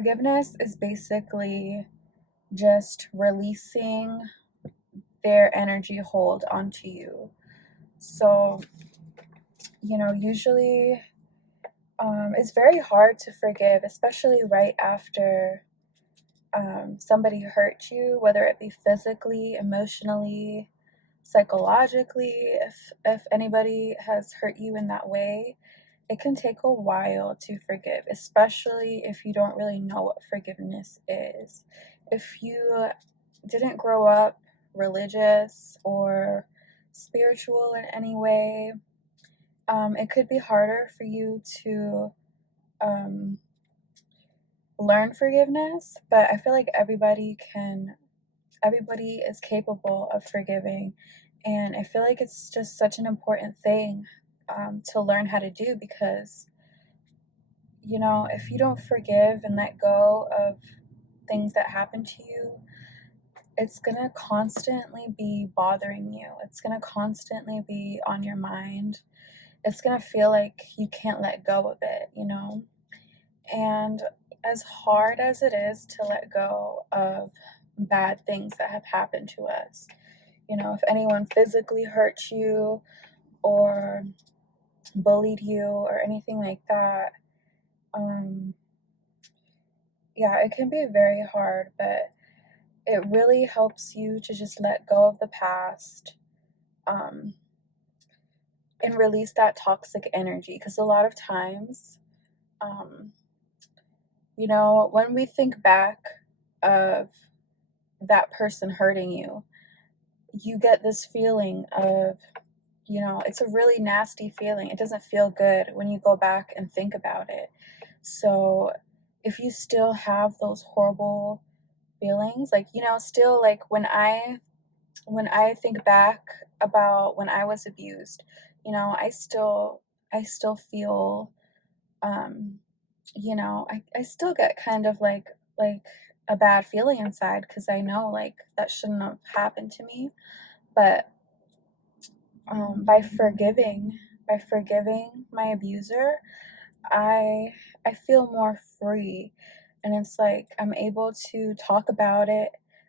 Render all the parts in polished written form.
Forgiveness is basically just releasing their energy hold onto you. So, usually it's very hard to forgive, especially right after somebody hurt you, whether it be physically, emotionally, psychologically. If anybody has hurt you in that way, it can take a while to forgive, especially if you don't really know what forgiveness is. If you didn't grow up religious or spiritual in any way, it could be harder for you to um, learn forgiveness, but I feel like everybody is capable of forgiving. And I feel like it's just such an important thing to learn how to do because, if you don't forgive and let go of things that happen to you, it's going to constantly be bothering you. It's going to constantly be on your mind. It's going to feel like you can't let go of it. And as hard as it is to let go of bad things that have happened to us, if anyone physically hurt you or bullied you or anything like that, yeah, it can be very hard, but it really helps you to just let go of the past, um, and release that toxic energy. Because a lot of times, um, when we think back of that person hurting you, you get this feeling of, it's a really nasty feeling. It doesn't feel good when you go back and think about it. So if you still have those horrible feelings, like, still, like, when I think back about when I was abused, I still feel, I still get kind of like a bad feeling inside because I know, like, that shouldn't have happened to me. But by forgiving my abuser, I feel more free, and it's like I'm able to talk about it.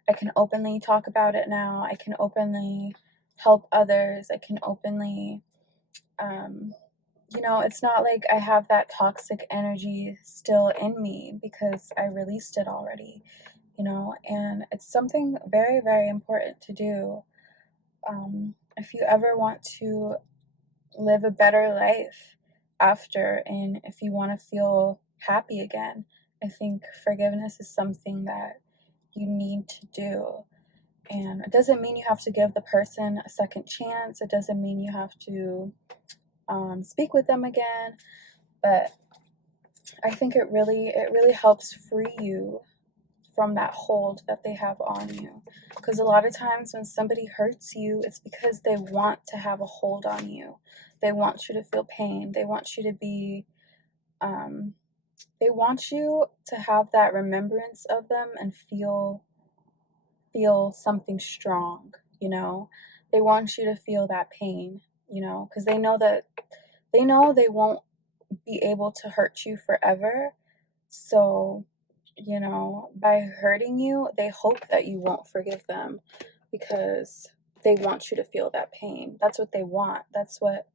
I can openly talk about it now. I can openly help others. I can openly, it's not like I have that toxic energy still in me because I released it already, and it's something very, very important to do. If you ever want to live a better life after, and if you want to feel happy again, I think forgiveness is something that you need to do. And it doesn't mean you have to give the person a second chance. It doesn't mean you have to speak with them again. But I think it really helps free you from that hold that they have on you. Because a lot of times when somebody hurts you, it's because they want to have a hold on you. They want you to feel pain. They want you to be, they want you to have that remembrance of them and feel something strong. They want you to feel that pain. Because they know they won't be able to hurt you forever. So, by hurting you, they hope that you won't forgive them because they want you to feel that pain. That's what they want. That's what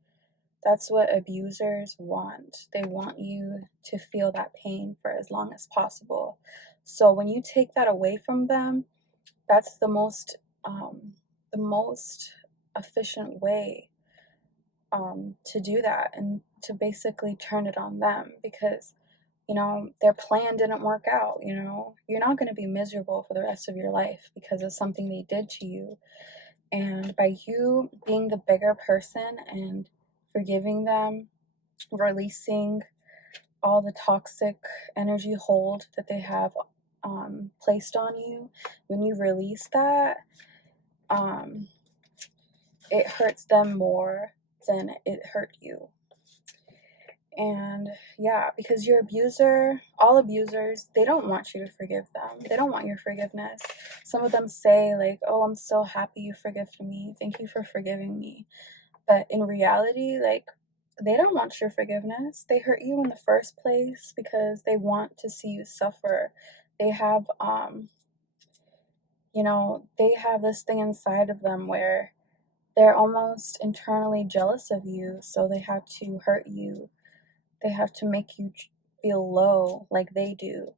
abusers want. They want you to feel that pain for as long as possible. So when you take that away from them, that's the most efficient way to do that and to basically turn it on them because their plan didn't work out. You're not going to be miserable for the rest of your life because of something they did to you. And by you being the bigger person and forgiving them, releasing all the toxic energy hold that they have placed on you, when you release that, um, it hurts them more than it hurt you. And yeah, because all abusers, they don't want you to forgive them. They don't want your forgiveness. Some of them say, like, oh, I'm so happy you forgive me. Thank you for forgiving me. But in reality, like, they don't want your forgiveness. They hurt you in the first place because they want to see you suffer. They have, they have this thing inside of them where they're almost internally jealous of you, so they have to hurt you. They have to make you feel low like they do.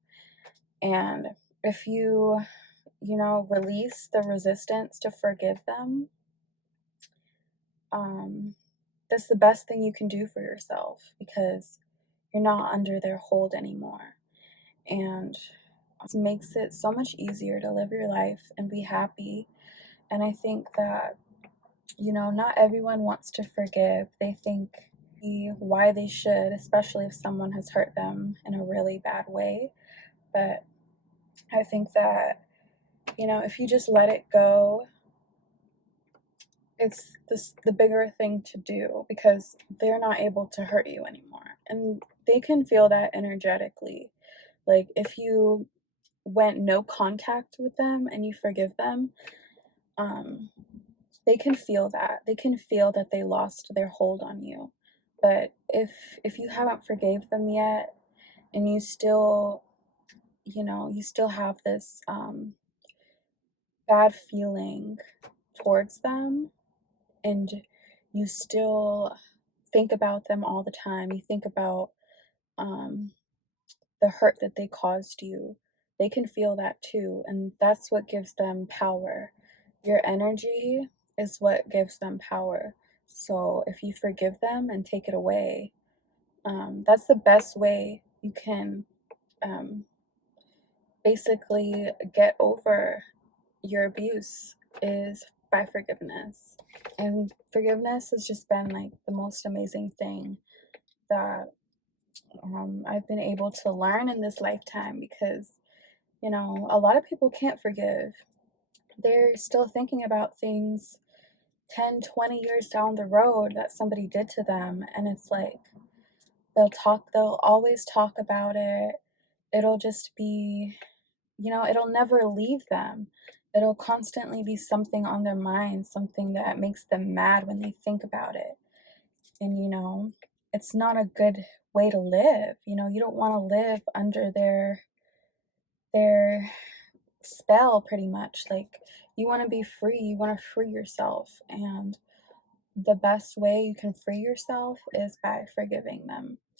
And if you, release the resistance to forgive them, that's the best thing you can do for yourself because you're not under their hold anymore. And it makes it so much easier to live your life and be happy. And I think that, not everyone wants to forgive. They think why they should, especially if someone has hurt them in a really bad way. But I think that, if you just let it go, it's the bigger thing to do because they're not able to hurt you anymore. And they can feel that energetically. Like if you went no contact with them and you forgive them, they can feel that. They can feel that they lost their hold on you. But if you haven't forgave them yet and you still, you still have this bad feeling towards them and you still think about them all the time, you think about the hurt that they caused you, they can feel that too. And that's what gives them power. Your energy is what gives them power. So if you forgive them and take it away, that's the best way you can basically get over your abuse is by forgiveness. And forgiveness has just been like the most amazing thing that I've been able to learn in this lifetime because, a lot of people can't forgive. They're still thinking about things 10, 20 years down the road that somebody did to them. And it's like they'll always talk about it. It'll just be, it'll never leave them. It'll constantly be something on their mind, something that makes them mad when they think about it. And, it's not a good way to live. You don't want to live under their spell pretty much. Like you want to be free, you want to free yourself. And the best way you can free yourself is by forgiving them.